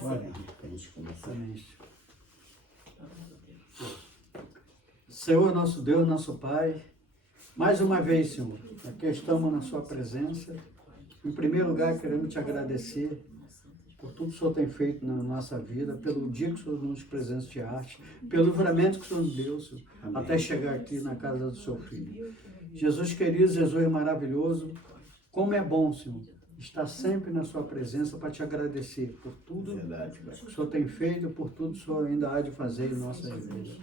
Pai, Olha, para a gente começar. amém. Senhor, nosso Deus, nosso Pai, mais uma vez, Senhor, aqui estamos na Sua presença. Em primeiro lugar, queremos te agradecer por tudo que o Senhor tem feito na nossa vida, pelo dia que o Senhor nos presenteaste, pelo livramento que o Senhor nos deu, Senhor, até chegar aqui na casa do Seu Filho. Jesus querido, Jesus maravilhoso, como é bom, Senhor, estar sempre na Sua presença para te agradecer por tudo que o Senhor tem feito, por tudo que o Senhor ainda há de fazer em nossas vidas.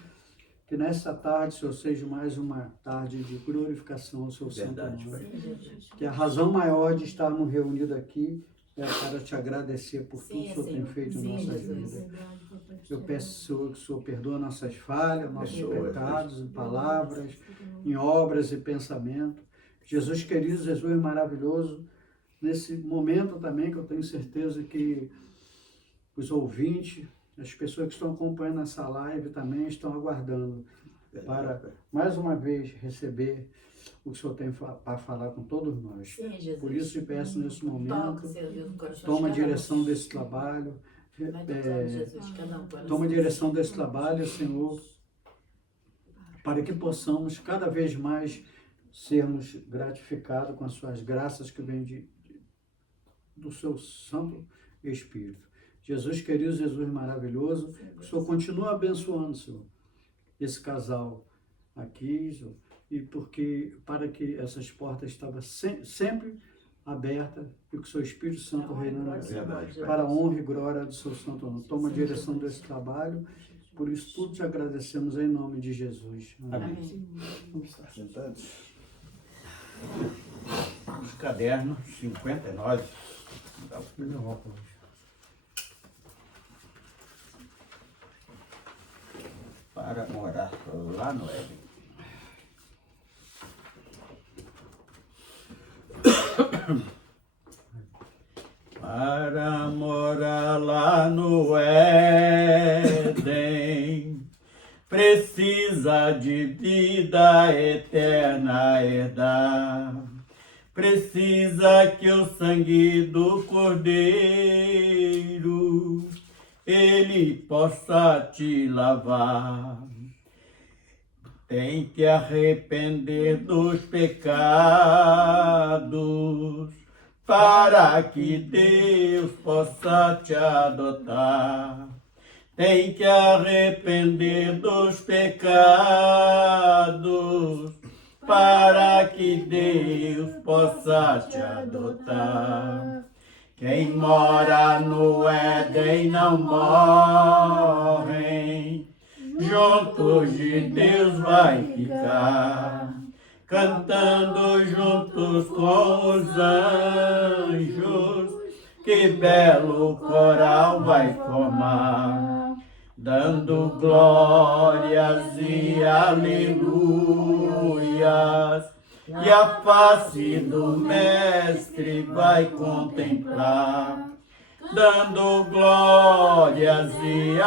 Que nesta tarde, Senhor, seja mais uma tarde de glorificação ao Seu santo nome. Que a razão maior de estarmos reunidos aqui é para te agradecer por tudo que o Senhor tem feito em nossas vidas. Eu peço, Senhor, que o Senhor perdoe nossas falhas, nossos pecados, em palavras, em obras e pensamento. Jesus querido, Jesus maravilhoso, nesse momento também que eu tenho certeza que os ouvintes, as pessoas que estão acompanhando essa live também estão aguardando para, mais uma vez, receber o que o Senhor tem para falar com todos nós. Sim, Por isso, eu peço nesse momento, toca, Senhor Deus, no coração toma a de cada um. direção desse trabalho, Vai tocando, Jesus, cada um, toma a direção desse trabalho, Senhor, para que possamos cada vez mais sermos gratificados com as suas graças que vêm do seu Santo Espírito. Jesus querido, Jesus maravilhoso, que o Senhor continue abençoando, Senhor, esse casal aqui, Senhor, e para que essas portas estavam sempre abertas e que o seu Espírito Santo reinando aqui, para a honra e glória do seu santo nome. Toma a direção desse trabalho, por isso tudo te agradecemos em nome de Jesus. Amém. Vamos estar sentados. Os cadernos 59. Dá o primeiro óculos. Para morar lá no Éden. Para morar lá no Éden, precisa de vida eterna herdar. Precisa que o sangue do Cordeiro ele possa te lavar. Tem que arrepender dos pecados para que Deus possa te adotar. Tem que arrepender dos pecados para que Deus possa te adotar. Quem mora no Éden não morre, juntos de Deus vai ficar, cantando juntos com os anjos, que belo coral vai formar, dando glórias e aleluias. E a face do Mestre vai contemplar, dando glórias e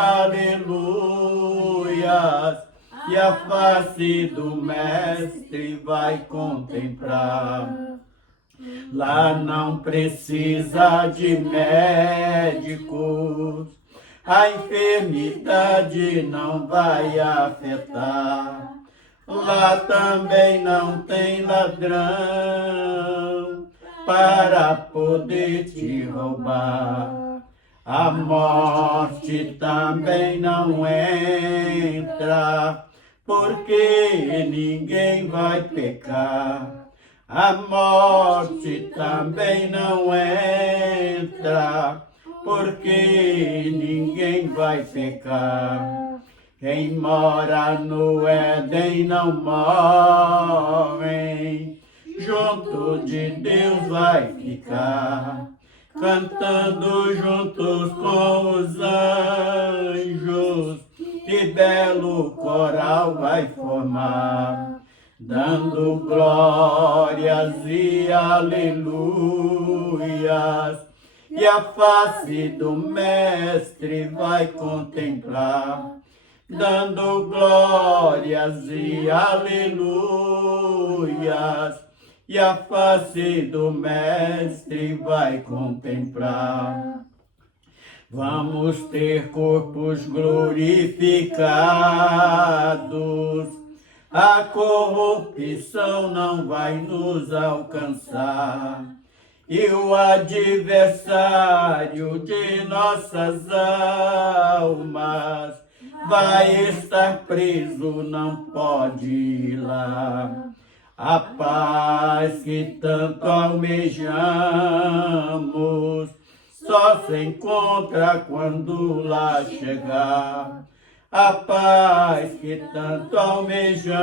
aleluias. E a face do Mestre vai contemplar. Lá não precisa de médicos, a enfermidade não vai afetar. Lá também não tem ladrão para poder te roubar. A morte também não entra, porque ninguém vai pecar. A morte também não entra, porque ninguém vai pecar. Quem mora no Éden não morre, junto de Deus vai ficar, cantando juntos com os anjos, que belo coral vai formar, dando glórias e aleluias. E a face do Mestre vai contemplar, dando glórias e aleluias. E a face do Mestre vai contemplar, Vamos ter corpos glorificados, a corrupção não vai nos alcançar, e o adversário de nossas almas vai estar preso, não pode ir lá. A paz que tanto almejamos só se encontra quando lá chegar. A paz que tanto almejamos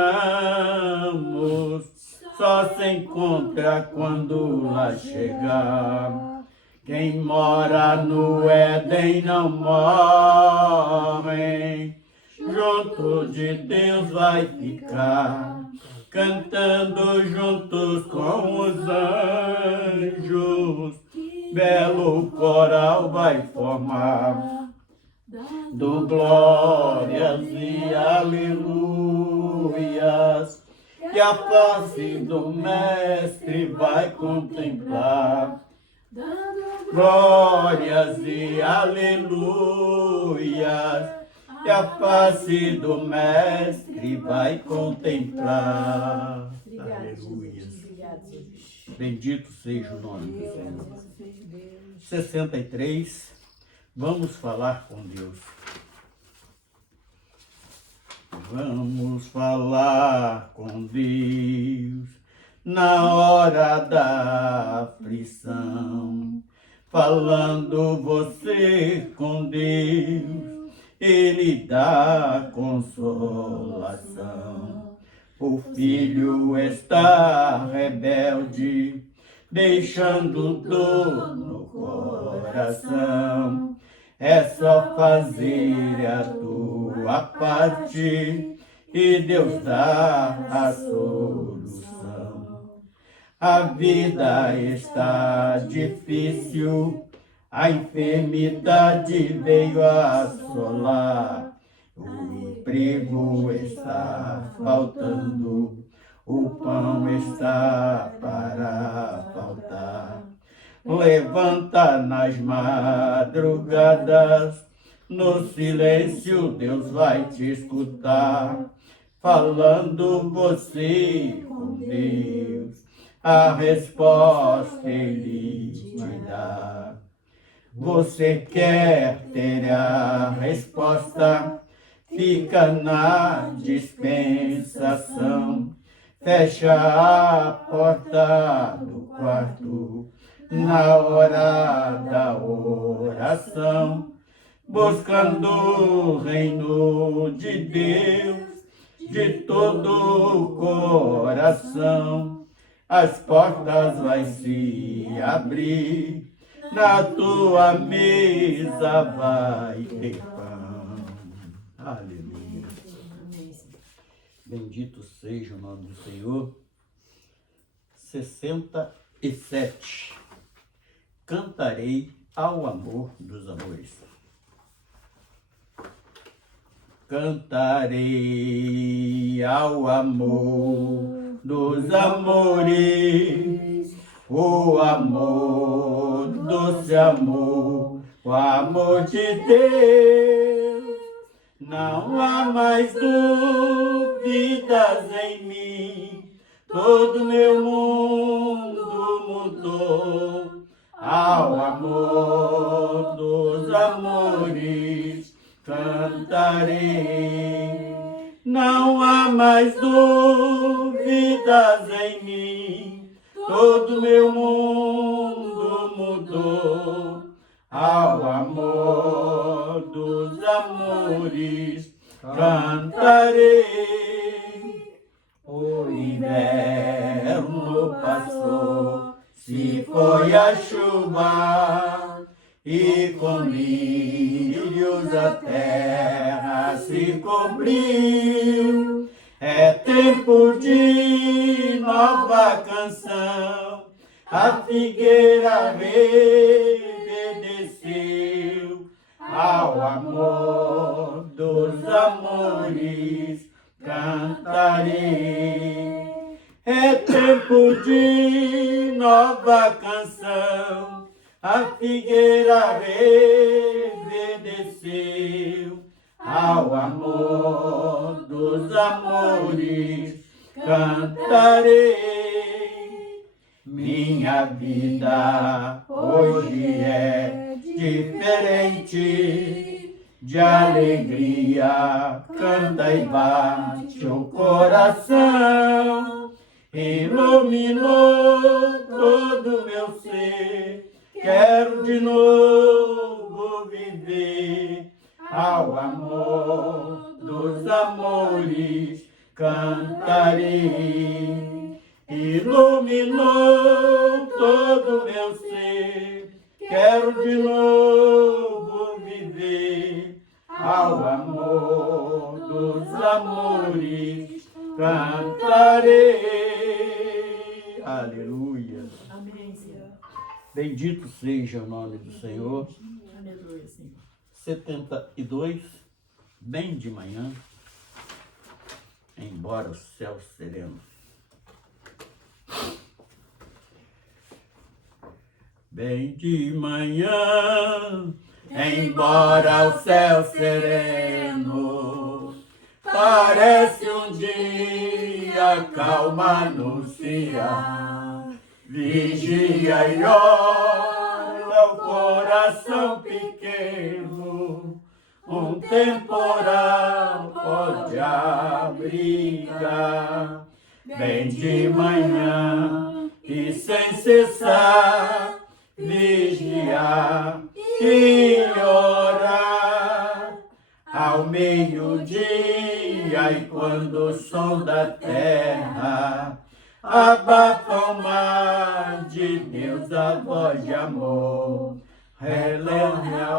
só se encontra quando lá chegar. Quem mora no Éden não morre, junto de Deus vai ficar, cantando juntos com os anjos, belo coral vai formar, do glórias e aleluias, que a face do Mestre vai contemplar. Glórias e aleluias, que a face do Mestre vai contemplar. Aleluia. Bendito seja o nome do Senhor. 63. Vamos falar com Deus. Vamos falar com Deus na hora da aflição. Falando você com Deus, Ele dá consolação. O filho está rebelde, deixando dor no coração. É só fazer a tua parte e Deus dá a solução. A vida está difícil, a enfermidade veio assolar, o emprego está faltando, o pão está para faltar. Levanta nas madrugadas, no silêncio Deus vai te escutar, falando você com Deus, a resposta Ele te dá. Você quer ter a resposta, fica na dispensação, fecha a porta do quarto na hora da oração, buscando o reino de Deus de todo o coração. As portas vai se abrir, na tua mesa vai ter pão. Aleluia. Bendito seja o nome do Senhor. 67. Cantarei ao amor dos amores. Cantarei ao amor dos amores, o amor, doce amor, o amor de Deus. Não há mais dúvidas em mim, todo meu mundo mudou ao amor dos amores. Cantarei, não há mais dúvidas em mim, todo meu mundo mudou ao amor dos amores. Cantarei, o inverno passou, se foi a chuva, e com lírios a terra se cobriu. É tempo de nova canção, a figueira reverdeceu ao amor dos amores. Cantarei, é tempo de nova canção, a figueira reverdeceu obedeceu ao amor dos amores, cantarei. Minha vida hoje é diferente, de alegria canta e bate o coração, iluminou todo meu ser, quero de novo viver ao amor dos amores, cantarei. Iluminou todo meu ser, quero de novo viver ao amor dos amores, cantarei. Aleluia. Amém, Senhor. Bendito seja o nome do Senhor. Aleluia, Senhor. 72, bem de manhã, embora o céu sereno. Bem de manhã, embora o céu sereno, parece um dia calma anunciar. Vigia e ora o coração pequeno, um temporal pode abrigar. Bem de manhã e sem cessar, vigiar e orar. Ao meio-dia e quando o som da terra abafa o mar de Deus, a voz de amor, releve a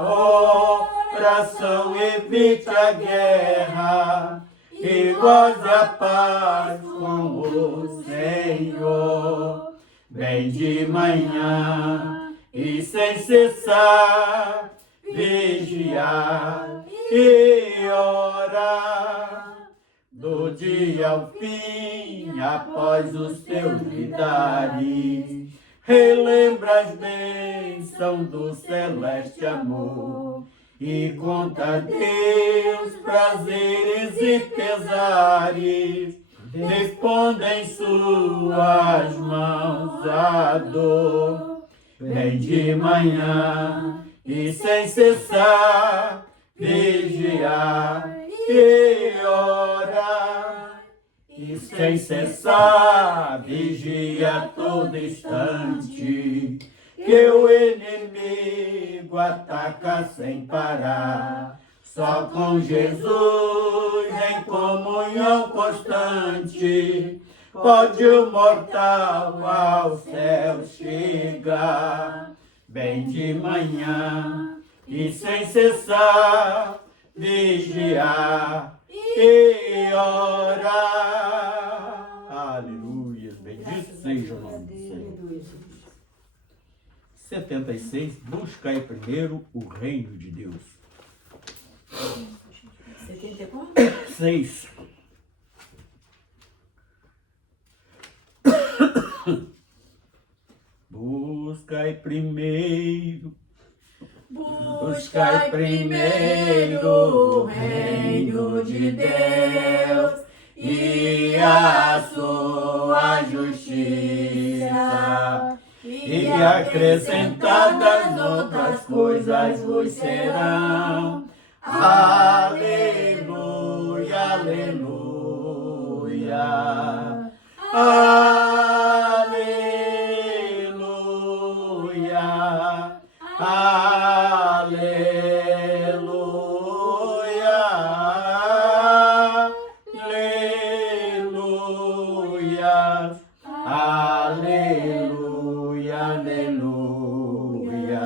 oração, evite a guerra e goze a paz com o Senhor. Bem de manhã e sem cessar, vigiar e orar. Do dia ao fim, após os teus lidares, relembra as bênçãos do celeste amor e conta a Deus prazeres e pesares, responda em suas mãos a dor. Bem de manhã e sem cessar, vigiar e orar. E sem cessar, vigia a todo instante, que o inimigo ataca sem parar. Só com Jesus em comunhão constante, pode o mortal ao céu chegar. Bem de manhã e sem cessar, vigiar e orar. Aleluia. Bendito seja o nome do Senhor. 76. Buscai primeiro o reino de Deus. 6. Buscai primeiro o reino de Deus e a sua justiça, e acrescentadas outras coisas vos serão. Aleluia, aleluia, aleluia, aleluia, aleluia, aleluia, aleluia.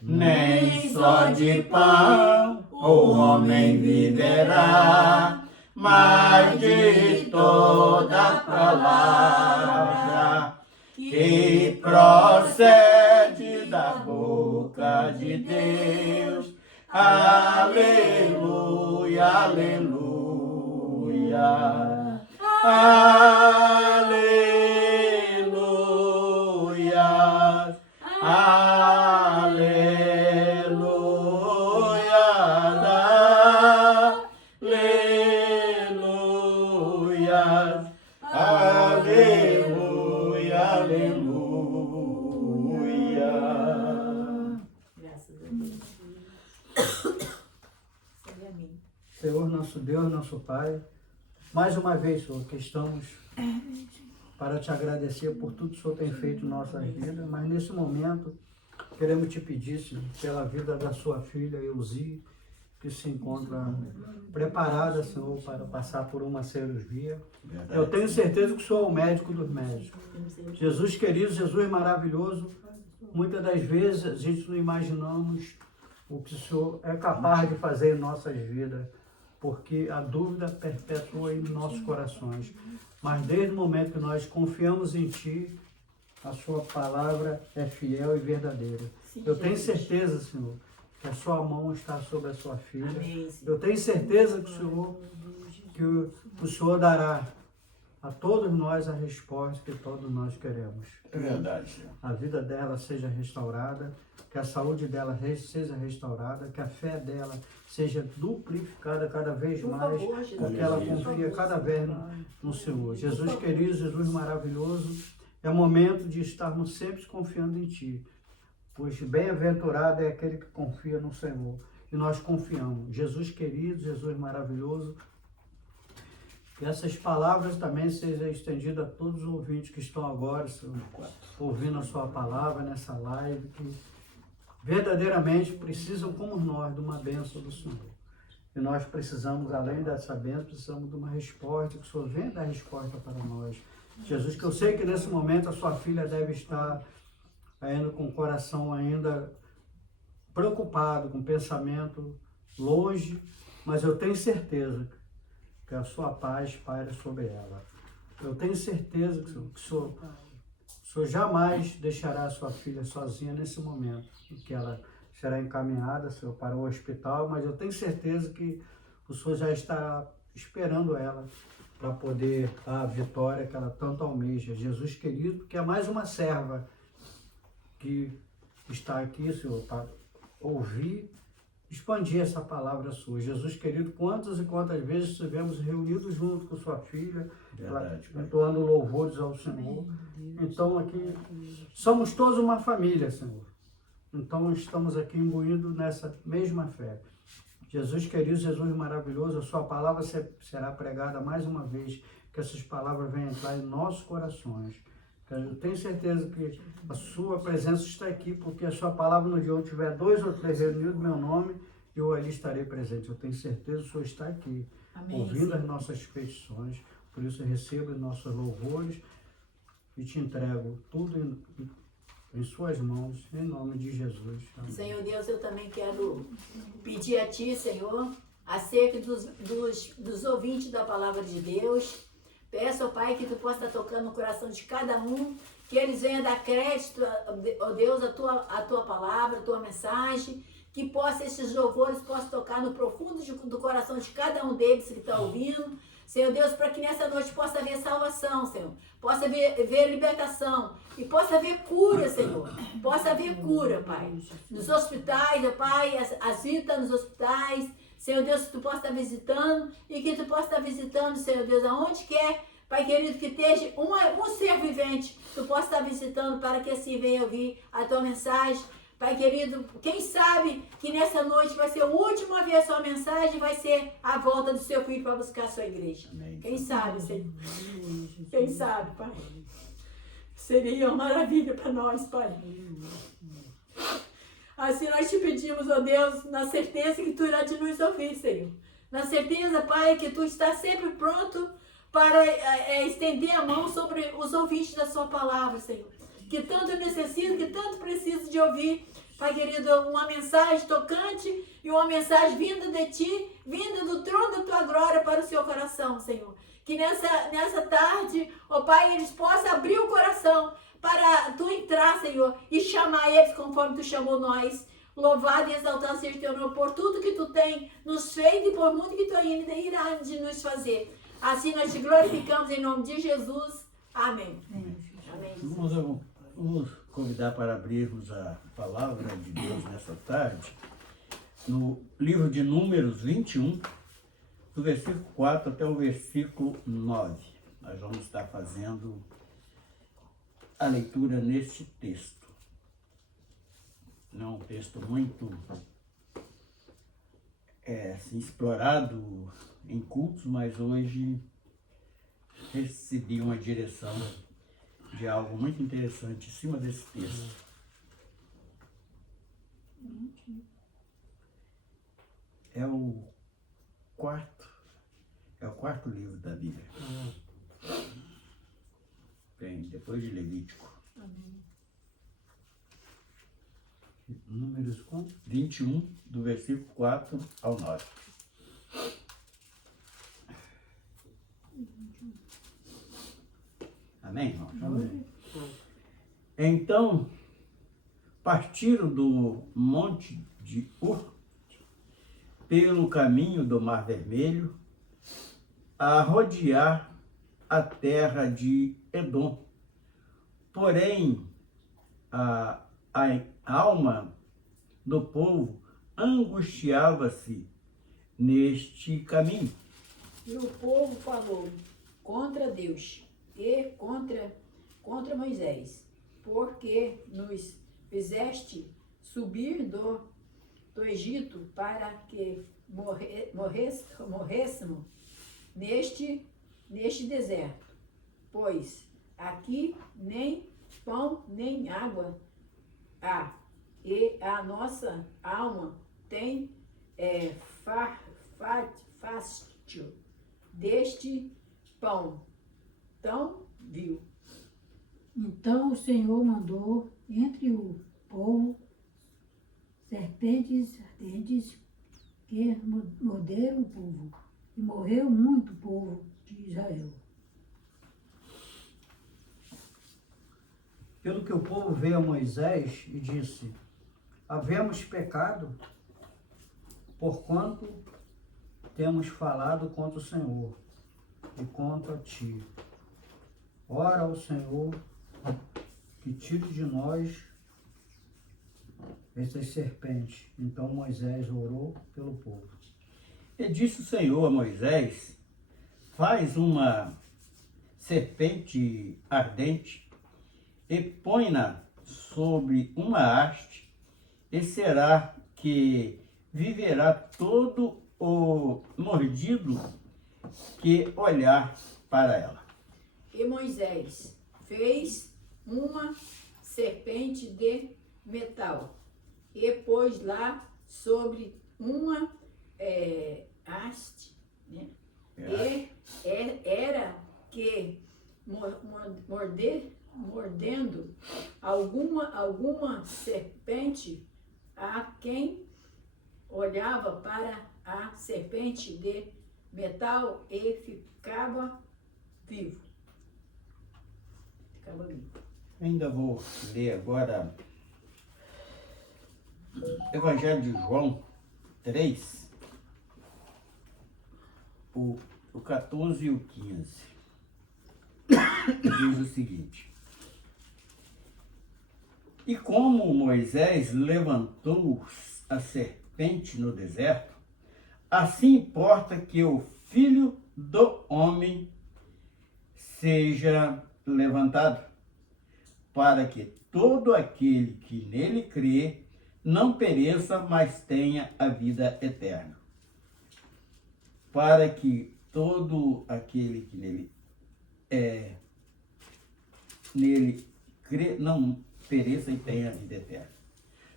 Nem só de pão o homem viverá, mas de toda palavra que procede da boca de Deus. Aleluia, aleluia, aleluia, aleluia, nosso Deus, nosso Pai, mais uma vez, Senhor, que estamos para te agradecer por tudo que o Senhor tem feito em nossas vidas, mas nesse momento queremos te pedir, Senhor, pela vida da sua filha, Elzi, que se encontra preparada, Senhor, para passar por uma cirurgia. Eu tenho certeza que o Senhor é o médico dos médicos. Jesus querido, Jesus maravilhoso, muitas das vezes a gente não imaginamos o que o Senhor é capaz de fazer em nossas vidas, porque a dúvida perpetua em nossos corações. Mas desde o momento que nós confiamos em Ti, a Sua palavra é fiel e verdadeira. Eu tenho certeza, Senhor, que a Sua mão está sobre a Sua filha. Eu tenho certeza que o Senhor dará a todos nós a resposta que todos nós queremos. É verdade, Senhor. A vida dela seja restaurada, que a saúde dela seja restaurada, que a fé dela seja duplificada cada vez mais, porque ela confia cada vez no Senhor. Jesus querido, Jesus maravilhoso, é momento de estarmos sempre confiando em Ti, pois bem-aventurado é aquele que confia no Senhor, e nós confiamos. Jesus querido, Jesus maravilhoso, que essas palavras também sejam estendidas a todos os ouvintes que estão agora, Senhor, ouvindo a Sua palavra nessa live, que verdadeiramente precisam, como nós, de uma bênção do Senhor. E nós precisamos, além dessa bênção, precisamos de uma resposta, que o Senhor venha dar resposta para nós. Jesus, que eu sei que nesse momento a sua filha deve estar ainda com o coração ainda preocupado, com o pensamento longe, mas eu tenho certeza que a sua paz paira sobre ela. Eu tenho certeza que o Senhor jamais deixará a sua filha sozinha nesse momento, que ela será encaminhada, Senhor, para o hospital, mas eu tenho certeza que o Senhor já está esperando ela para poder dar a vitória que ela tanto almeja. Jesus querido, que é mais uma serva que está aqui, Senhor, para ouvir, expandir essa palavra sua. Jesus querido, quantas e quantas vezes estivemos reunidos junto com sua filha, entoando louvores ao Senhor. Então aqui somos todos uma família, Senhor. Então estamos aqui imbuídos nessa mesma fé. Jesus querido, Jesus maravilhoso, a sua palavra será pregada mais uma vez, que essas palavras venham entrar em nossos corações. Eu tenho certeza que a sua presença está aqui, porque a sua palavra, no dia onde tiver 2 ou 3 reunidos no meu nome, eu ali estarei presente. Eu tenho certeza que o Senhor está aqui, ouvindo as nossas petições. Por isso eu recebo os nossos louvores e te entrego tudo em suas mãos, em nome de Jesus. Amém. Senhor Deus, eu também quero pedir a Ti, Senhor, acerca dos ouvintes da palavra de Deus. Peço, ó Pai, que Tu possa estar tocando no coração de cada um, que eles venham dar crédito, ó Deus, a tua palavra, a Tua mensagem, que esses louvores possam tocar no profundo do coração de cada um deles que está ouvindo. Senhor Deus, para que nessa noite possa haver salvação, Senhor. Possa haver libertação e possa haver cura, Senhor. Possa haver cura, Pai. Nos hospitais, ó Pai, as visitas nos hospitais. Senhor Deus, que Tu possa estar visitando e que Tu possa estar visitando, Senhor Deus, aonde quer, Pai querido, que esteja um ser vivente, Tu possa estar visitando para que assim venha ouvir a Tua mensagem. Pai querido, quem sabe que nessa noite vai ser a última vez a sua mensagem, vai ser a volta do seu filho para buscar a sua igreja. Amém. Quem sabe, Senhor? Quem sabe, Pai? Seria uma maravilha para nós, Pai. Assim nós te pedimos, ó Deus, na certeza que Tu irá de nos ouvir, Senhor. Na certeza, Pai, que Tu está sempre pronto para estender a mão sobre os ouvintes da Sua palavra, Senhor. Que tanto necessito, que tanto preciso de ouvir, Pai querido, uma mensagem tocante e uma mensagem vinda de Ti, vinda do trono da Tua glória para o seu coração, Senhor. Que nessa tarde, ó Pai, eles possam abrir o coração para Tu entrar, Senhor, e chamar eles conforme Tu chamou nós. Louvado e exaltado seja Teu nome por tudo que Tu tem nos feito e por muito que Tu ainda irá de nos fazer. Assim nós Te glorificamos em nome de Jesus. Amém. Amém. Vamos convidar para abrirmos a palavra de Deus nessa tarde, no livro de Números 21, do versículo 4 até o versículo 9. Nós vamos estar fazendo a leitura neste texto. Não é um texto muito assim, explorado em cultos, mas hoje recebi uma direção de algo muito interessante em cima desse texto. É o quarto livro da Bíblia. Bem, depois de Levítico. Números quanto? 21, do versículo 4 ao 9. Amém, irmão? Amém. Então, partiram do monte de Ur, pelo caminho do Mar Vermelho, a rodear a terra de Edom. Porém, a alma do povo angustiava-se neste caminho. E o povo falou contra Deus e contra Moisés, porque nos fizeste subir do Egito para que morrêssemos neste deserto. Pois aqui nem pão nem água há, e a nossa alma tem fástio deste pão tão vil. Então o Senhor mandou entre o povo serpentes ardentes que morderam o povo, e morreu muito o povo de Israel. Pelo que o povo veio a Moisés e disse: havemos pecado, porquanto temos falado contra o Senhor e contra ti. Ora ao Senhor que tire de nós essas serpentes. Então Moisés orou pelo povo. E disse o Senhor a Moisés: faz uma serpente ardente e põe-na sobre uma haste, e será que viverá todo o mordido que olhar para ela. E Moisés fez uma serpente de metal e pôs lá sobre uma haste, né? E era que mordendo alguma serpente, a quem olhava para a serpente de metal e ficava vivo. Ainda vou ler agora Evangelho de João 3, o 14 e o 15. Diz o seguinte: e como Moisés levantou a serpente no deserto, assim importa que o Filho do Homem seja levantado, para que todo aquele que nele crê não pereça, mas tenha a vida eterna. Para que todo aquele que nele crê não pereça e tenha a vida eterna.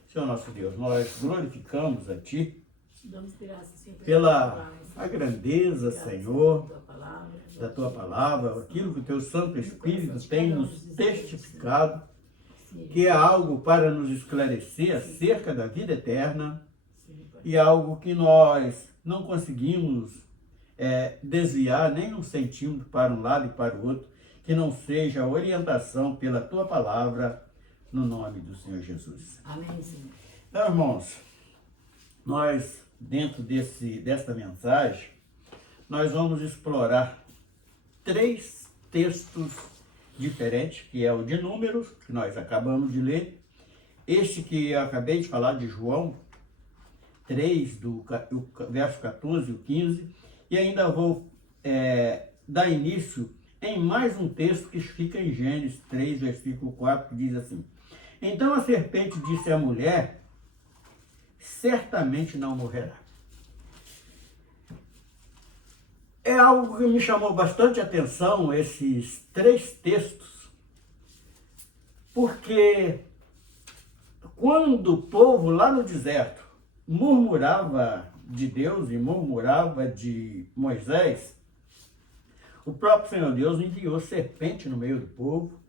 Senhor nosso Deus, nós glorificamos a Ti Damos graças, Senhor, pela a grandeza, Senhor, da tua Tua palavra, aquilo que o Teu Santo Espírito tem nos testificado, que é algo para nos esclarecer acerca da vida eterna e algo que nós não conseguimos desviar nem um centímetro para um lado e para o outro, que não seja a orientação pela Tua palavra, no nome do Senhor Jesus. Amém, Senhor. Então, irmãos, nós, dentro desta mensagem, nós vamos explorar 3 textos diferentes, que é o de Números, que nós acabamos de ler, este que eu acabei de falar de João 3, do verso 14 e 15, e ainda vou dar início em mais um texto que fica em Gênesis 3, versículo 4, que diz assim: então a serpente disse à mulher: certamente não morrerá. É algo que me chamou bastante atenção, esses 3 textos, porque quando o povo lá no deserto murmurava de Deus e murmurava de Moisés, o próprio Senhor Deus enviou serpente no meio do povo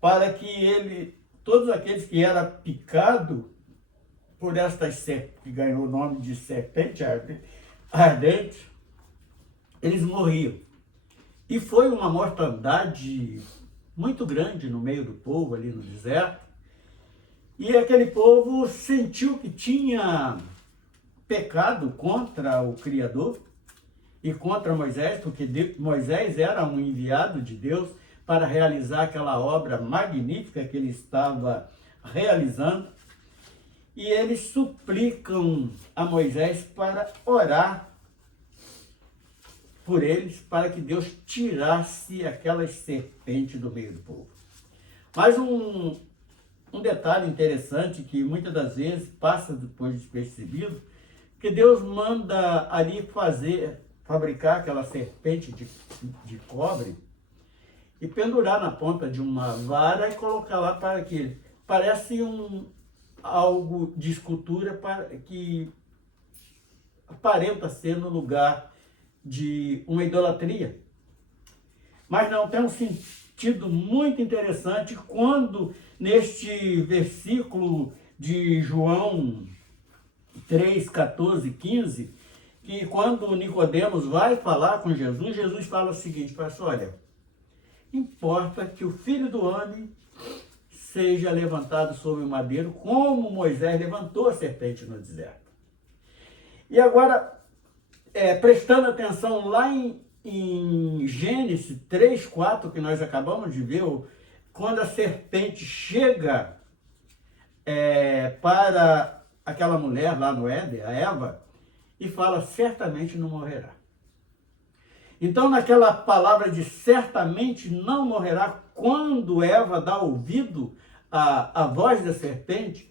para que todos aqueles que eram picados por estas serpentes, que ganhou o nome de serpente ardente, eles morriam. E foi uma mortandade muito grande no meio do povo ali no deserto. E aquele povo sentiu que tinha pecado contra o Criador e contra Moisés, porque Moisés era um enviado de Deus para realizar aquela obra magnífica que ele estava realizando. E eles suplicam a Moisés para orar por eles, para que Deus tirasse aquelas serpentes do meio do povo. Mas um detalhe interessante que muitas das vezes passa depois despercebido, que Deus manda ali fabricar aquela serpente de cobre e pendurar na ponta de uma vara e colocar lá para que parece algo de escultura que aparenta ser no lugar de uma idolatria. Mas não, tem um sentido muito interessante quando neste versículo de João 3, 14, 15, que quando Nicodemos vai falar com Jesus, Jesus fala o seguinte, fala assim, olha, importa que o Filho do Homem seja levantado sobre o madeiro, como Moisés levantou a serpente no deserto. E agora, prestando atenção lá em Gênesis 3, 4, que nós acabamos de ver, quando a serpente chega para aquela mulher lá no Éden, a Eva, e fala, certamente não morrerá. Então, naquela palavra de certamente não morrerá, quando Eva dá ouvido à voz da serpente,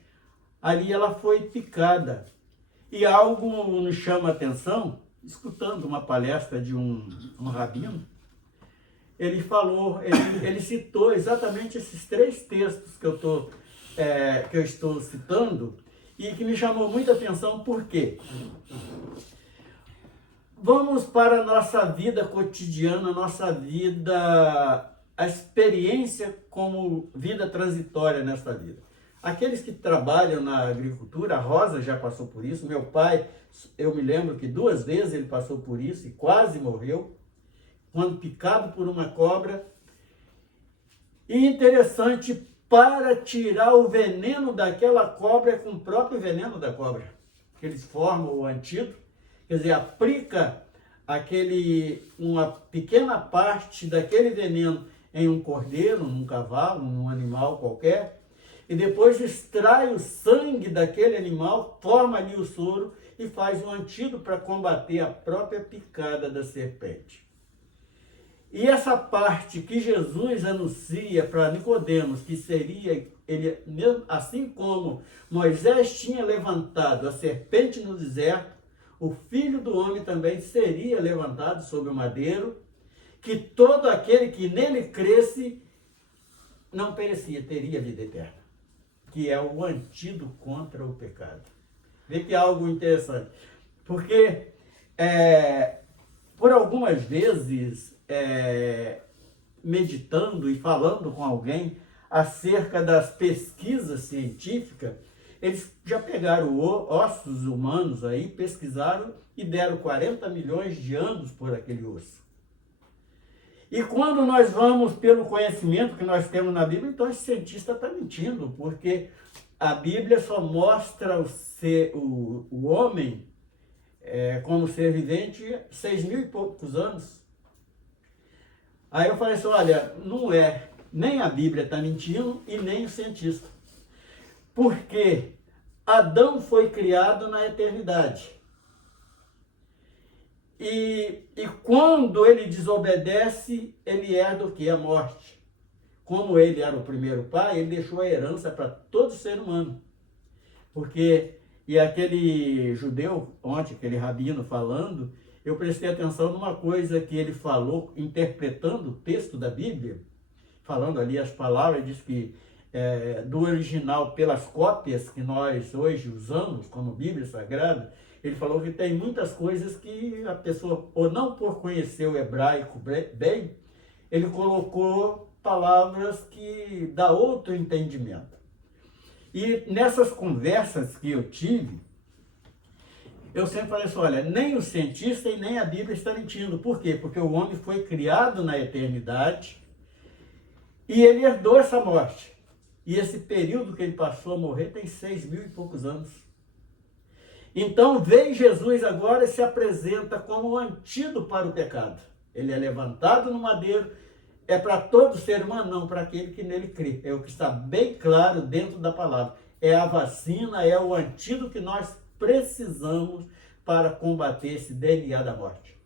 ali ela foi picada. E algo nos chama a atenção, escutando uma palestra de um rabino, ele falou, ele citou exatamente esses 3 textos que eu estou citando, e que me chamou muita atenção, por quê? Vamos para a nossa vida cotidiana, nossa vida, a experiência como vida transitória nessa vida. Aqueles que trabalham na agricultura, a Rosa já passou por isso, meu pai, eu me lembro que 2 vezes ele passou por isso e quase morreu, quando picado por uma cobra. E interessante, para tirar o veneno daquela cobra é com o próprio veneno da cobra, que eles formam o antídoto, quer dizer, aplica uma pequena parte daquele veneno em um cordeiro, num cavalo, num animal qualquer, e depois extrai o sangue daquele animal, forma ali o soro e faz um antídoto para combater a própria picada da serpente. E essa parte que Jesus anuncia para Nicodemos, que seria, ele, assim como Moisés tinha levantado a serpente no deserto, o Filho do Homem também seria levantado sobre o madeiro, que todo aquele que nele cresce não perecia, teria vida eterna, que é o antídoto contra o pecado. Vê que é algo interessante, porque por algumas vezes, meditando e falando com alguém acerca das pesquisas científicas, eles já pegaram ossos humanos aí, pesquisaram e deram 40 milhões de anos por aquele osso. E quando nós vamos pelo conhecimento que nós temos na Bíblia, então esse cientista está mentindo, porque a Bíblia só mostra o homem como ser vivente 6.000 e poucos anos. Aí eu falei assim, olha, não é, nem a Bíblia está mentindo e nem o cientista. Porque Adão foi criado na eternidade. E quando ele desobedece, ele herda o que? A morte. Como ele era o primeiro pai, ele deixou a herança para todo ser humano. Porque, e aquele judeu, ontem, aquele rabino falando, eu prestei atenção numa coisa que ele falou, interpretando o texto da Bíblia, falando ali as palavras, diz que do original, pelas cópias que nós hoje usamos como Bíblia Sagrada, ele falou que tem muitas coisas que a pessoa, ou não por conhecer o hebraico bem, ele colocou palavras que dá outro entendimento. E nessas conversas que eu tive, eu sempre falei assim, olha, nem o cientista e nem a Bíblia está mentindo. Por quê? Porque o homem foi criado na eternidade e ele herdou essa morte. E esse período que ele passou a morrer tem 6.000 e poucos anos. Então vem Jesus agora e se apresenta como o antídoto para o pecado. Ele é levantado no madeiro, é para todo ser humano, não para aquele que nele crê. É o que está bem claro dentro da palavra. É a vacina, é o antídoto que nós precisamos para combater esse DNA da morte.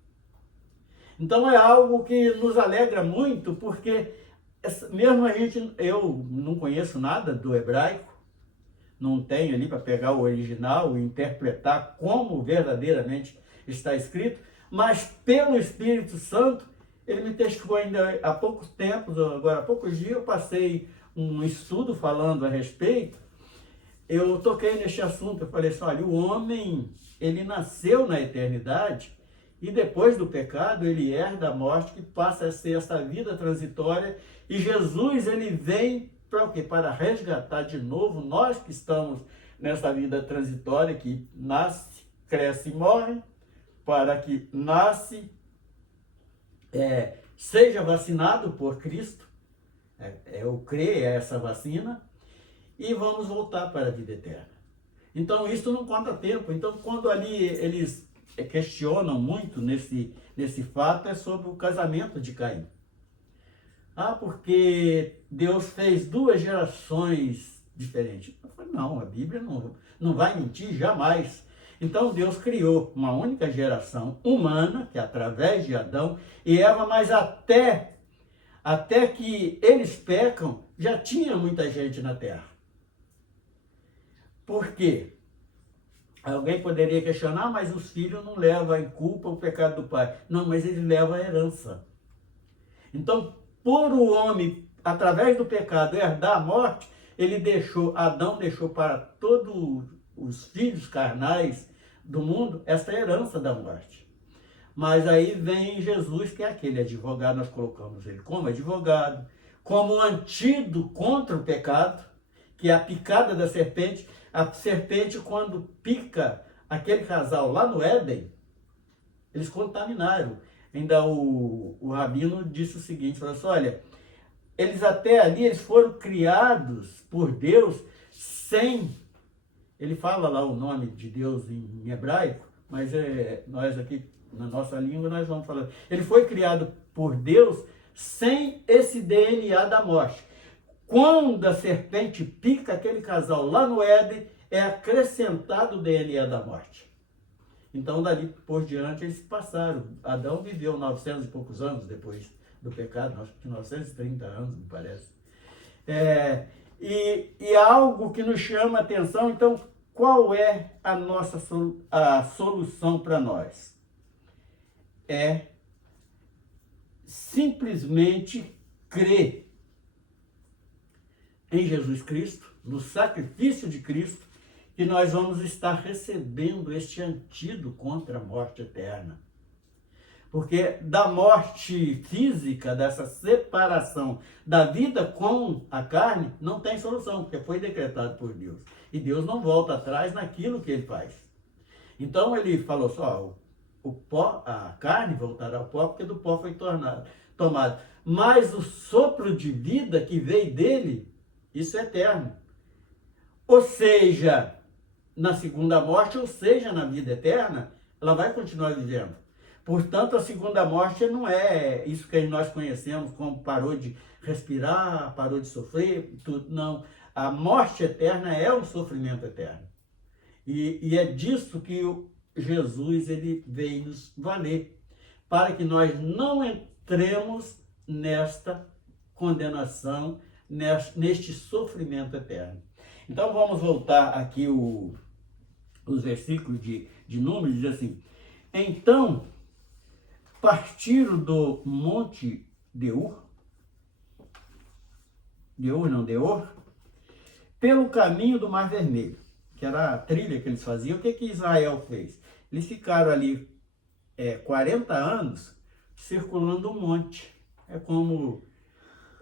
Então é algo que nos alegra muito, porque mesmo eu não conheço nada do hebraico, não tenho ali para pegar o original e interpretar como verdadeiramente está escrito, mas pelo Espírito Santo, ele me testificou ainda há poucos tempos, agora há poucos dias, eu passei um estudo falando a respeito, eu toquei neste assunto, eu falei assim, olha, o homem, ele nasceu na eternidade e depois do pecado ele herda a morte, que passa a ser essa vida transitória, e Jesus, ele vem para o quê? Para resgatar de novo nós que estamos nessa vida transitória, que nasce, cresce e morre, para que nasce, seja vacinado por Cristo, eu creio, é essa vacina, e vamos voltar para a vida eterna. Então isso não conta tempo. Então quando ali eles questionam muito nesse fato, é sobre o casamento de Caim. Porque Deus fez 2 gerações diferentes. Eu falei, não, a Bíblia não vai mentir jamais. Então Deus criou uma única geração humana, que é através de Adão e Eva, mas até que eles pecam, já tinha muita gente na terra. Por quê? Alguém poderia questionar, mas os filhos não levam em culpa o pecado do pai. Não, mas eles levam a herança. Então, por o homem, através do pecado, herdar a morte, Adão deixou para todos os filhos carnais do mundo essa herança da morte. Mas aí vem Jesus, que é aquele advogado, nós colocamos ele como advogado, como antídoto contra o pecado, que é a picada da serpente. A serpente, quando pica aquele casal lá no Éden, eles contaminaram. Ainda o rabino disse o seguinte, falou assim, olha, eles até ali, eles foram criados por Deus sem... Ele fala lá o nome de Deus em hebraico, mas nós aqui, na nossa língua, nós vamos falar. Ele foi criado por Deus sem esse DNA da morte. Quando a serpente pica aquele casal lá no Éden, é acrescentado o DNA da morte. Então, dali por diante, eles passaram. Adão viveu 900 e poucos anos depois do pecado, acho que 930 anos, me parece. E algo que nos chama a atenção, então, qual é a solução para nós? É simplesmente crer em Jesus Cristo, no sacrifício de Cristo, que nós vamos estar recebendo este antídoto contra a morte eterna. Porque da morte física, dessa separação da vida com a carne, não tem solução, porque foi decretado por Deus. E Deus não volta atrás naquilo que ele faz. Então ele falou só, o pó, a carne voltará ao pó, porque do pó foi tomado. Mas o sopro de vida que veio dele, isso é eterno. Ou seja, na segunda morte, ou seja, na vida eterna, ela vai continuar vivendo. Portanto, a segunda morte não é isso que nós conhecemos como parou de respirar, parou de sofrer, tudo. Não. A morte eterna é o sofrimento eterno. E é disso que Jesus ele veio nos valer, para que nós não entremos nesta condenação, neste sofrimento eterno. Então vamos voltar aqui os versículos de Números, diz assim, então partiram do monte Deur, pelo caminho do Mar Vermelho, que era a trilha que eles faziam. O que Israel fez? Eles ficaram ali 40 anos circulando um monte. É como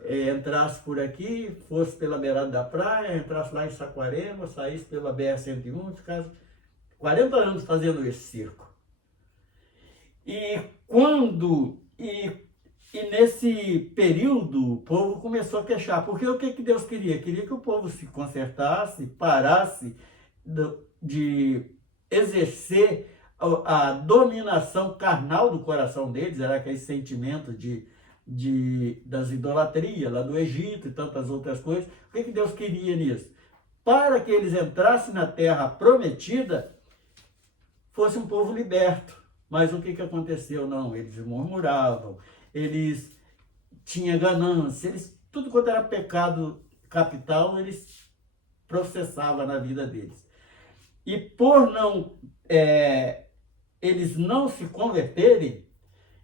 entrasse por aqui, fosse pela beirada da praia, entrasse lá em Saquarema, saísse pela BR-101, ficasse 40 anos fazendo esse circo. E nesse período o povo começou a queixar, porque o que Deus queria? Queria que o povo se consertasse, parasse de exercer a dominação carnal do coração deles, era aquele sentimento das idolatrias lá do Egito e tantas outras coisas. O que Deus queria nisso? Para que eles entrassem na terra prometida, fosse um povo liberto. Mas o que aconteceu? Não, eles murmuravam, eles tinham ganância, tudo quanto era pecado capital, eles processavam na vida deles. E por eles não se converterem,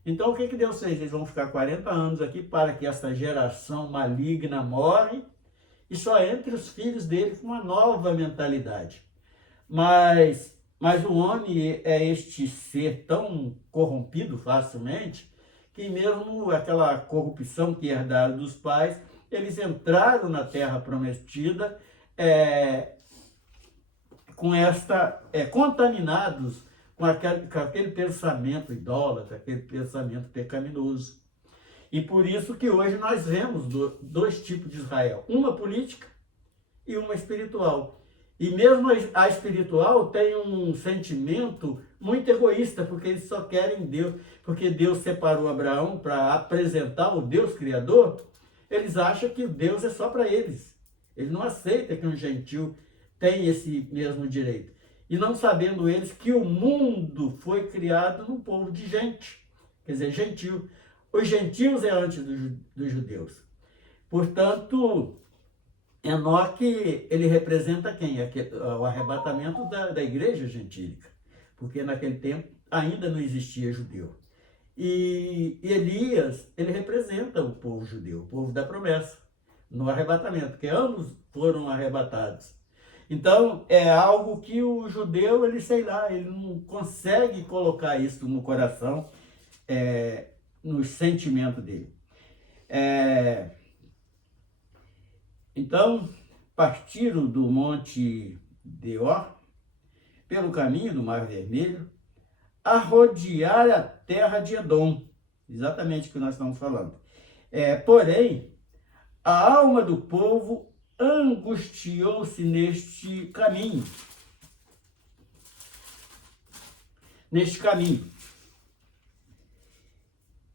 então o que Deus fez? Eles vão ficar 40 anos aqui para que essa geração maligna morre e só entre os filhos dele com uma nova mentalidade. Mas o homem é este ser tão corrompido facilmente que mesmo aquela corrupção que herdaram dos pais, eles entraram na terra prometida contaminados com aquele pensamento idólatra, aquele pensamento pecaminoso. E por isso que hoje nós vemos dois tipos de Israel, uma política e uma espiritual. E mesmo a espiritual tem um sentimento muito egoísta, porque eles só querem Deus, porque Deus separou Abraão para apresentar o Deus Criador, eles acham que Deus é só para eles. Eles não aceitam que um gentil tem esse mesmo direito. E não sabendo eles que o mundo foi criado num povo de gente, quer dizer, gentil. Os gentios é antes dos judeus. Portanto, Enoque, ele representa quem? O arrebatamento da igreja gentílica, porque naquele tempo ainda não existia judeu. E Elias, ele representa o povo judeu, o povo da promessa, no arrebatamento, porque ambos foram arrebatados. Então, é algo que o judeu, ele não consegue colocar isso no coração, no sentimento dele. Então, partiram do monte Deur, pelo caminho do Mar Vermelho, a rodear a terra de Edom. Exatamente o que nós estamos falando. Porém, a alma do povo angustiou-se neste caminho.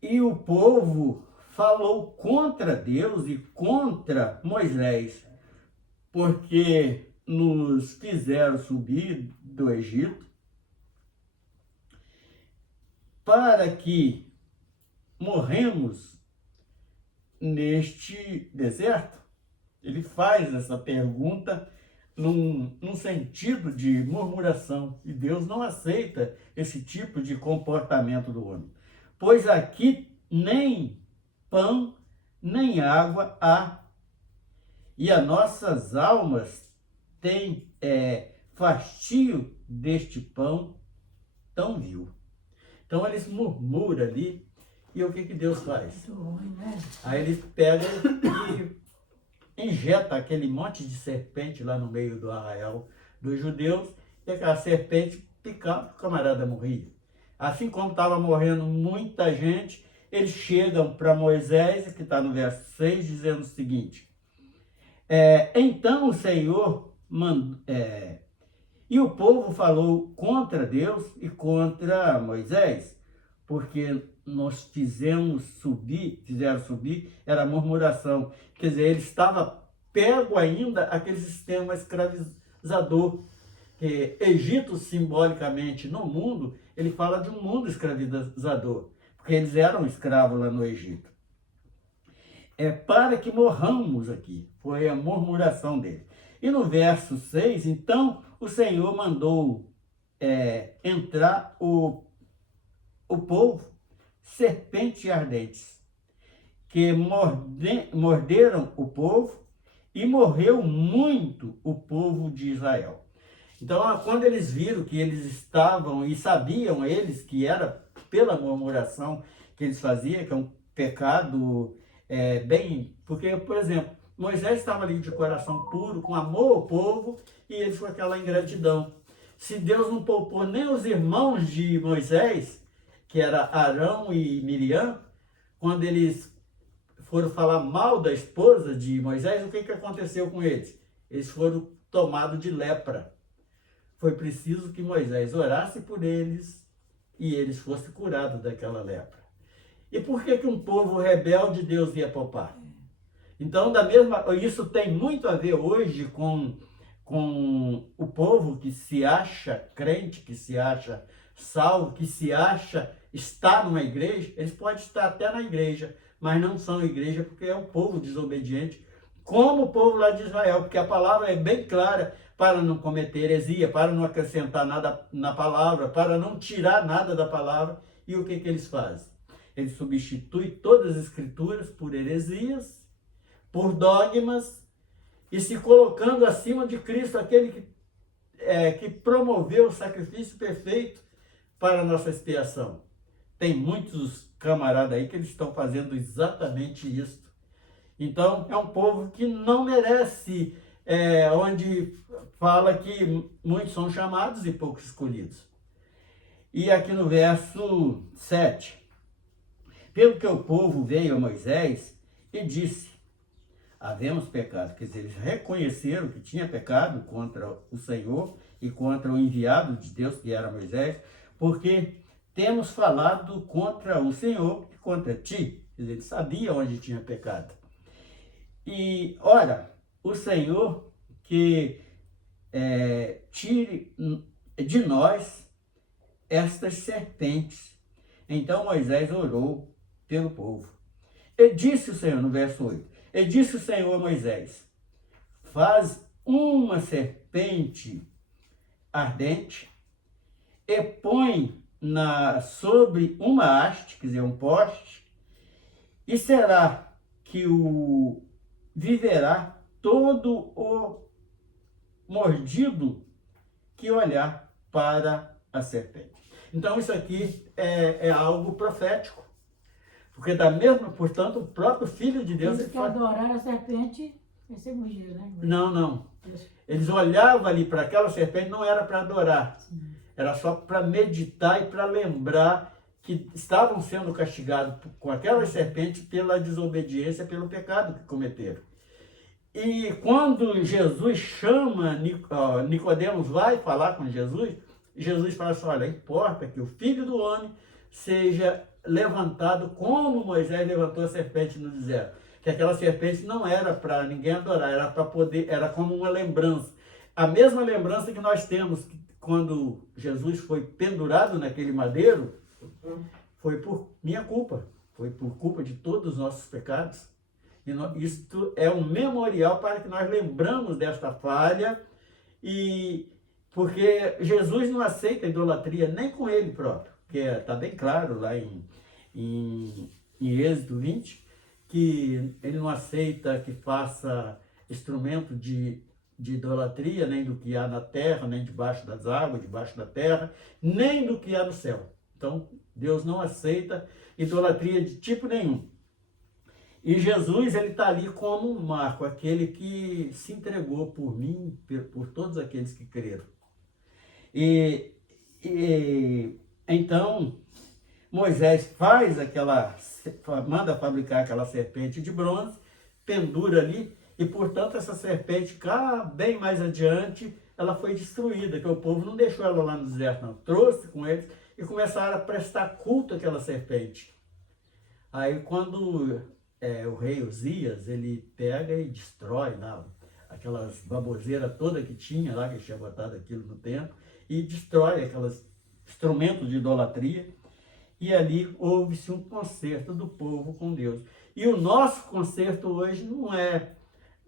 E o povo falou contra Deus e contra Moisés, porque nos fizeram subir do Egito para que morremos neste deserto. Ele faz essa pergunta num sentido de murmuração, e Deus não aceita esse tipo de comportamento do homem. Pois aqui nem pão, nem água há, e as nossas almas têm fastio deste pão tão vil. Então eles murmuram ali, e o que Deus faz? Aí eles pegam e injetam aquele monte de serpente lá no meio do arraial dos judeus, e aquela serpente picava, o camarada morria. Assim como estava morrendo muita gente, eles chegam para Moisés, que está no verso 6, dizendo o seguinte: então o Senhor e o povo falou contra Deus e contra Moisés, porque nos fizeram subir, era murmuração. Quer dizer, ele estava pego ainda aquele sistema escravizador, que Egito, simbolicamente, no mundo, ele fala de um mundo escravizador, porque eles eram escravos lá no Egito. Para que morramos aqui, foi a murmuração dele. E no verso 6, então, o Senhor mandou entrar o povo serpentes ardentes, que morderam o povo, e morreu muito o povo de Israel. Então, quando eles viram que eles estavam, e sabiam eles que era pela murmuração que eles faziam, que é um pecado porque, por exemplo, Moisés estava ali de coração puro, com amor ao povo, e eles com aquela ingratidão. Se Deus não poupou nem os irmãos de Moisés, que era Arão e Miriam, quando eles foram falar mal da esposa de Moisés, o que aconteceu com eles? Eles foram tomados de lepra. Foi preciso que Moisés orasse por eles e eles fossem curados daquela lepra. E por que um povo rebelde Deus ia poupar? Então, isso tem muito a ver hoje com o povo que se acha crente, que se acha salvo, que se acha estar numa igreja. Eles podem estar até na igreja, mas não são igreja porque é um povo desobediente, como o povo lá de Israel, porque a palavra é bem clara para não cometer heresia, para não acrescentar nada na palavra, para não tirar nada da palavra. E o que eles fazem? Eles substituem todas as escrituras por heresias, por dogmas, e se colocando acima de Cristo, aquele que promoveu o sacrifício perfeito para a nossa expiação. Tem muitos camaradas aí que eles estão fazendo exatamente isso. Então, é um povo que não merece, onde fala que muitos são chamados e poucos escolhidos. E aqui no verso 7, pelo que o povo veio a Moisés e disse, havemos pecado. Quer dizer, eles reconheceram que tinha pecado contra o Senhor e contra o enviado de Deus, que era Moisés, porque temos falado contra o Senhor e contra ti. Quer dizer, ele sabia onde tinha pecado. E, ora, o Senhor que tire de nós estas serpentes. Então Moisés orou pelo povo. E disse o Senhor, no verso 8, e disse o Senhor a Moisés, faz uma serpente ardente e põe sobre uma haste, quer dizer, um poste, e será que viverá todo o mordido que olhar para a serpente. Então isso aqui é algo profético, porque portanto, o próprio Filho de Deus... Eles que adoraram a serpente, vai ser mordido, né? Não. Eles olhavam ali para aquela serpente, não era para adorar. Sim. Era só para meditar e para lembrar que estavam sendo castigados com aquela serpente pela desobediência, pelo pecado que cometeram. E quando Jesus chama, Nicodemos vai falar com Jesus, Jesus fala assim, olha, importa que o Filho do Homem seja levantado como Moisés levantou a serpente no deserto. Que aquela serpente não era para ninguém adorar, era como uma lembrança. A mesma lembrança que nós temos quando Jesus foi pendurado naquele madeiro, foi por minha culpa, foi por culpa de todos os nossos pecados. E isto é um memorial para que nós lembramos desta falha, porque Jesus não aceita idolatria nem com ele próprio, que está bem claro lá em Êxodo 20, que ele não aceita que faça instrumento de idolatria, nem do que há na terra, nem debaixo das águas, debaixo da terra, nem do que há no céu. Então, Deus não aceita idolatria de tipo nenhum. E Jesus, ele está ali como um marco, aquele que se entregou por mim, por todos aqueles que creram. Então, Moisés manda fabricar aquela serpente de bronze, pendura ali, e portanto essa serpente, bem mais adiante, ela foi destruída, que o povo não deixou ela lá no deserto, não. Trouxe com eles e começaram a prestar culto àquela serpente. Aí quando o rei Uzias, ele pega e destrói lá aquelas baboseiras todas que tinha lá, que ele tinha botado aquilo no templo, e destrói aqueles instrumentos de idolatria. E ali houve-se um concerto do povo com Deus. E o nosso concerto hoje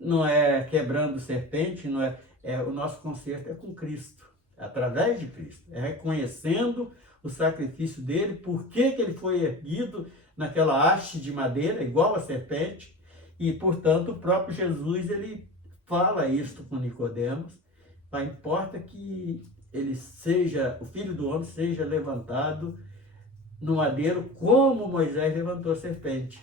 não é quebrando serpente, o nosso concerto é com Cristo, através de Cristo. É reconhecendo o sacrifício dele, por que que ele foi erguido naquela haste de madeira, igual a serpente, e, portanto, o próprio Jesus, ele fala isto com Nicodemos, importa que ele seja, o Filho do Homem seja levantado no madeiro, como Moisés levantou a serpente.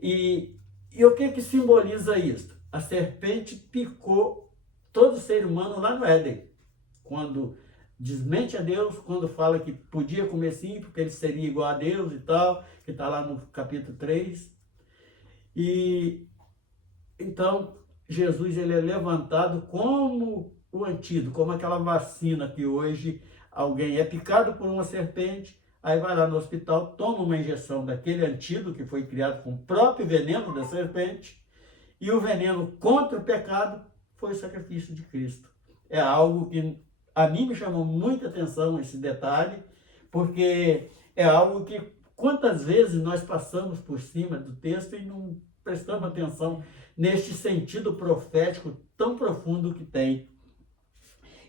E o que que simboliza isso? A serpente picou todo ser humano lá no Éden, quando desmente a Deus, quando fala que podia comer sim, porque ele seria igual a Deus e tal, que está lá no capítulo 3. E então Jesus, ele é levantado como o antídoto, como aquela vacina que hoje alguém é picado por uma serpente, aí vai lá no hospital, toma uma injeção daquele antídoto que foi criado com o próprio veneno da serpente, e o veneno contra o pecado foi o sacrifício de Cristo. É algo que a mim me chamou muita atenção, esse detalhe, porque é algo que quantas vezes nós passamos por cima do texto e não prestamos atenção neste sentido profético tão profundo que tem.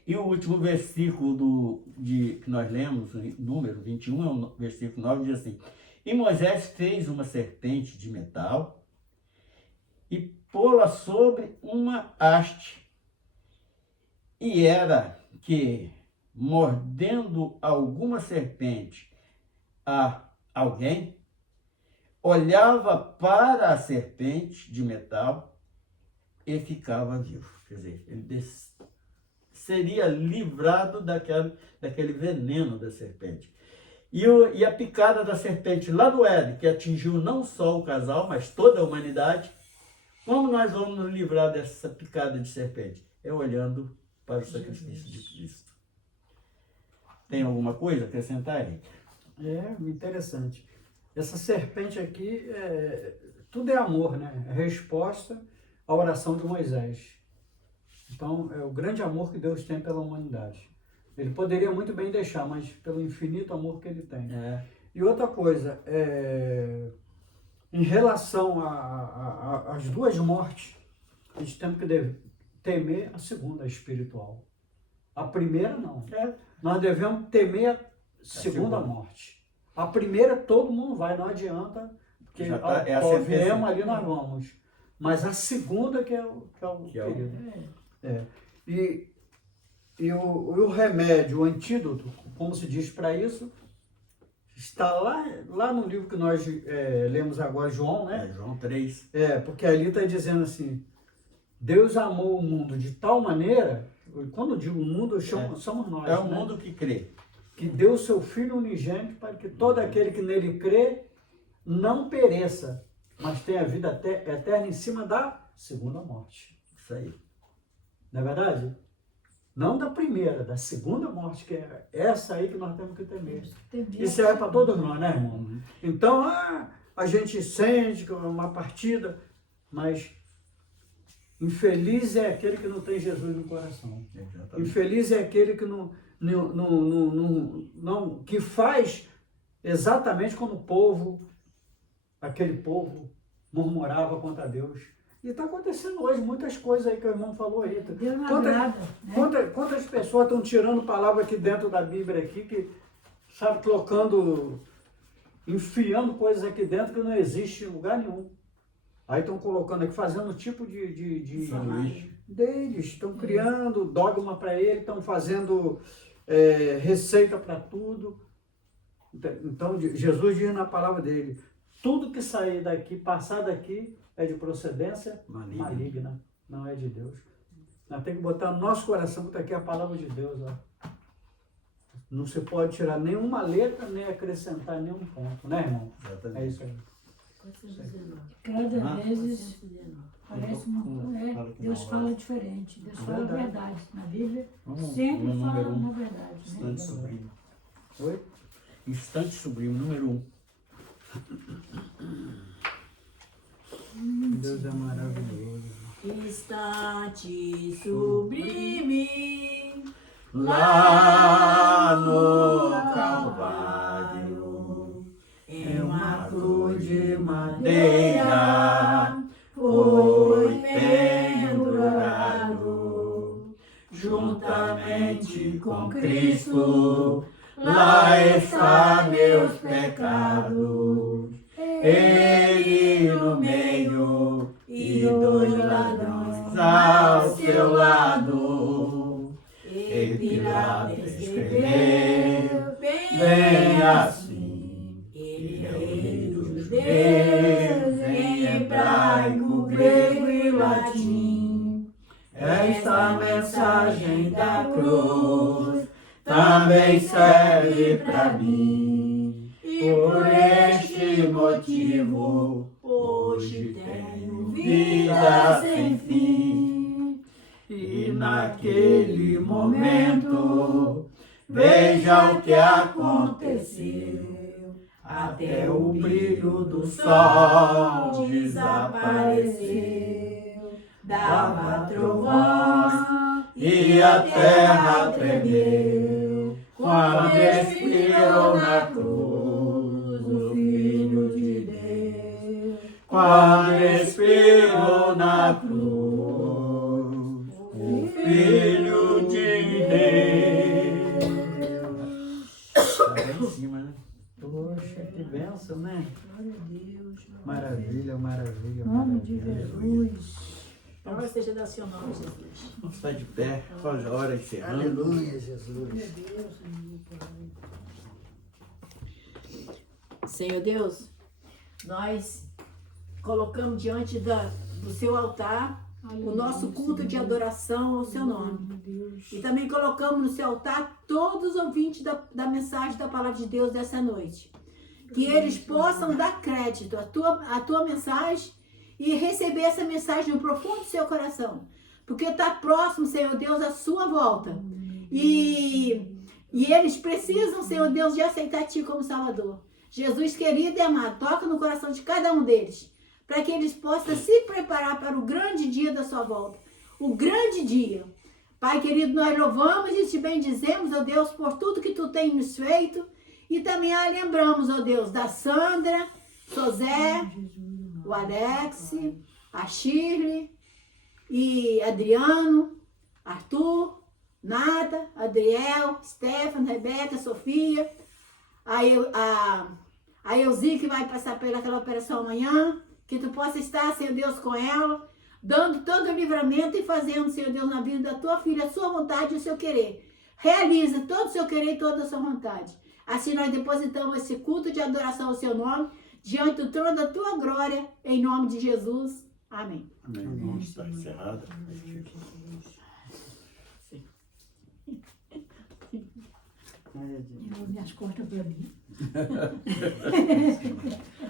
E o último versículo que nós lemos, número 21, é o versículo 9, diz assim: E Moisés fez uma serpente de metal e pô-la sobre uma haste. E era que, mordendo alguma serpente a alguém, olhava para a serpente de metal e ficava vivo. Quer dizer, ele seria livrado daquele veneno da serpente. E a picada da serpente lá do Éden, que atingiu não só o casal, mas toda a humanidade, como nós vamos nos livrar dessa picada de serpente? É olhando para o sacrifício de Cristo. Tem alguma coisa a acrescentar aí? É interessante. Essa serpente aqui, tudo é amor, né? É resposta à oração de Moisés. Então, é o grande amor que Deus tem pela humanidade. Ele poderia muito bem deixar, mas pelo infinito amor que ele tem. E outra coisa, em relação às duas mortes, a gente tem que temer a segunda, a espiritual. A primeira, não. Nós devemos temer a segunda morte. A primeira, todo mundo vai, não adianta, porque viemos ali, nós vamos. Mas a segunda que é o período. E o remédio, o antídoto, como se diz para isso, está lá no livro que nós lemos agora, João, né? João 3. Porque ali está dizendo assim: Deus amou o mundo de tal maneira, quando eu digo mundo, somos nós. É o mundo que crê. Que deu o seu Filho unigênito para que todo aquele que nele crê não pereça, mas tenha vida eterna em cima da segunda morte. Isso aí. Não é verdade? Não da primeira, da segunda morte, que é essa aí que nós temos que temer. Isso é para todos nós, né, irmão? Então, a gente sente que é uma partida, mas infeliz é aquele que não tem Jesus no coração. Exatamente. Infeliz é aquele que que faz exatamente como aquele povo murmurava contra Deus. E está acontecendo hoje muitas coisas aí que o irmão falou aí. Deus não agrada, né? Quantas pessoas estão tirando palavra aqui dentro da Bíblia aqui, que, sabe, enfiando coisas aqui dentro que não existe em lugar nenhum. Aí estão colocando aqui, fazendo tipo de deles, estão criando dogma para ele, estão fazendo receita para tudo. Então, Jesus diz na palavra dele: tudo que sair daqui, passar daqui, é de procedência maligna, não é de Deus. Nós temos que botar no nosso coração, botar aqui a palavra de Deus. Ó. Não se pode tirar nenhuma letra, nem acrescentar nenhum ponto, né, irmão? Exatamente. É isso aí. Cada vez parece Deus fala diferente. Deus fala a verdade. Na Bíblia, sempre fala a verdade. Instante sublime. Oi? Instante sublime, número 1. Deus é maravilhoso. Instante sublime, Lá no Calvário, em uma cruz de madeira, foi pendurado, juntamente com Cristo, lá está meus pecados. Ele no meio e 2 ladrões ao seu lado. E Pilatos escreveu bem assim: Ele é o Rei dos judeus, em hebraico, grego e latim. Esta mensagem da cruz também serve para mim. Por este motivo, hoje tenho vida sem fim. E naquele momento, veja o que aconteceu. Até o brilho do sol desapareceu. Dava trovões e a terra tremeu. Quando expirou na cruz o Filho de Deus. Quando expirou na cruz o Filho de Deus. Tá em cima, né? Poxa, que bênção, né? Glória a Deus. Maravilha, maravilha, Em nome de maravilha. Jesus. Glória seja da seu nome, Jesus. Vamos estar de pé, faz a hora encerrando. Aleluia, Jesus. Senhor Deus, nós colocamos diante do seu altar o nosso culto de adoração ao seu nome. E também colocamos no seu altar todos os ouvintes da mensagem da palavra de Deus dessa noite. Que eles possam dar crédito à tua mensagem e receber essa mensagem no profundo do seu coração. Porque está próximo, Senhor Deus, a sua volta. E eles precisam, Senhor Deus, de aceitar Ti como Salvador. Jesus querido e amado, toca no coração de cada um deles, para que eles possam se preparar para o grande dia da sua volta. O grande dia. Pai querido, nós louvamos e te bendizemos, ó Deus, por tudo que Tu tens nos feito. E também lembramos, ó Deus, da Sandra, José, o Alex, a Shirley, e Adriano, Arthur, Nada, Adriel, Stefano, Rebeca, Sofia, a Elzi que vai passar pelaquela operação amanhã, que Tu possa estar, Senhor Deus, com ela, dando todo o livramento e fazendo, Senhor Deus, na vida da Tua filha, a sua vontade e o seu querer. Realiza todo o seu querer e toda a sua vontade. Assim nós depositamos esse culto de adoração ao seu nome, diante do trono da Tua glória, em nome de Jesus. Amém. Amém. Está encerrado. Minhas costas para mim.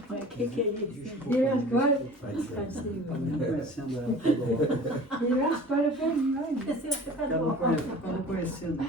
Mas o que é isso? Tira as costas. Estamos conhecendo ela. Tira as costas para mim. Olha. Eu não conhecia, não.